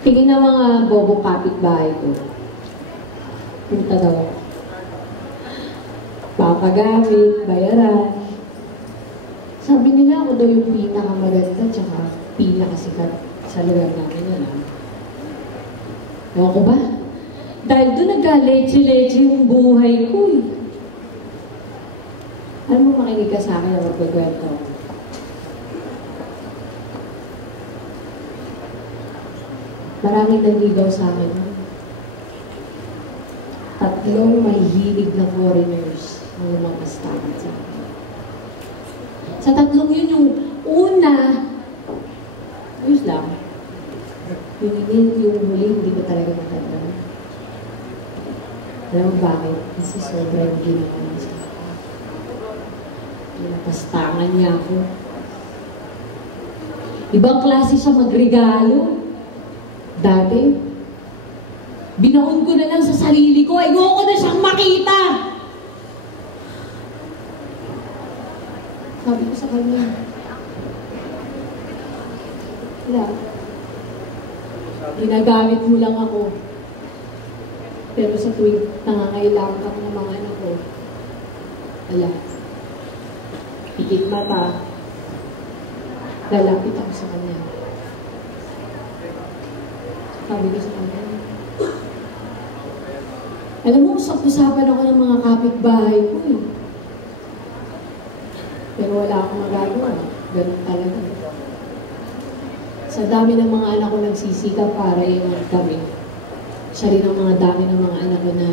Tingin ng mga bobo kapitbahay ko. Punta daw ako. Papagamit, bayaran. Sabi nila ako daw yung pinakamaganda tsaka pinakasikat sa lugar namin na lang. Ewan ko ba? Dahil doon nagka-leche-leche yung buhay ko eh. Alam mo, makinig ka sa akin na magpagwento ako. Maraming nanligaw sa amin. 3 may hilig na foreigners ang lumabas tayo sa akin. Sa 3 yun, yung una, ayos lang. Yung huli, hindi ko talaga matanda. Alam mo bakit? Kasi sobrang ginawa niya sa akin. Pinapastangan niya ako. Ibang klase siya magregalo. Dati, binaon ko na lang sa sarili ko. Ayoko na siyang makita. Sabi ko sa kanya, wala. Ginagamit mo lang ako. Pero sa tuwing nangangailangan ka ng mga anak ko, wala. Pikit mata, lalapit ako sa kanya. Sabi ko sa kanya, alam mo, usapan ako ng mga kapitbahay ko eh. Pero wala akong magagawa. Ganun talaga. Sa dami ng mga anak ko nagsisikap para iwan kami. Siya rin ang mga dami ng mga anak ko na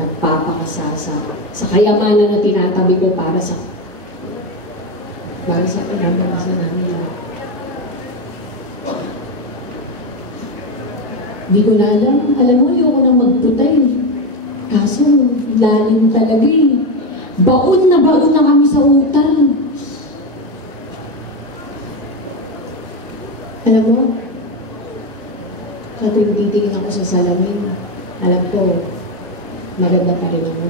nagpapakasasa sa kayamanan na tinatabi ko para sa pinagpapasa namin lahat. Hindi ko na alam. Alam mo, ayoko nang magputay. Kaso, lalim talaga eh. Baon na kami sa utang. Alam mo, sa tuwing titingin ako sa salamin, alam ko, maganda pa rin ako.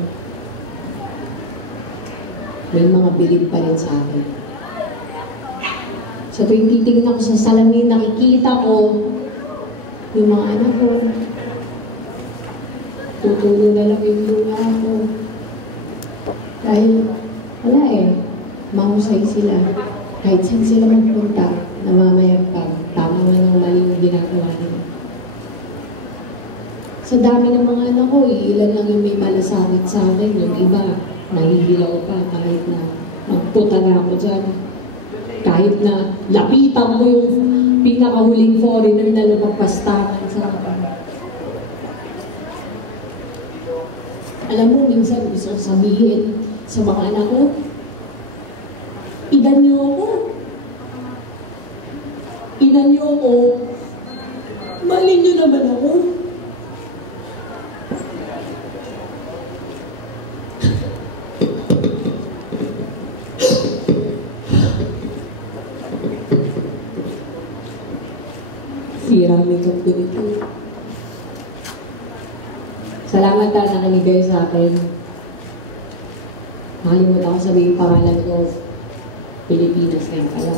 May mga bilib pa rin sa akin. Sa tuwing titingin ako sa salamin, nakikita ko yung mga anak ko. Tutulo na lang yung luha ko. Dahil, wala eh, mahusay sila. Kahit saan sila magpunta, namamayagpag. Tama man ang mali yung ginagawa nila. Sa dami ng mga anak ko, ilan lang yung may malasakit sa akin. Yung iba, nahihilaw pa kahit na magputa na ako dyan. Kahit na lapitan mo yung pinakahuling foreigner na lumagpastangan sa akin. Alam mo, minsan gusto sabihin sa mga anak ko, idan niyo ako. Idan niyo ako. Mali niyo naman ako. Sira makeup ko dito. Salamat na nakinig kayo sa akin. Nakalimutan ko sabihin pangalan ko, Pilipinas ngayon pala.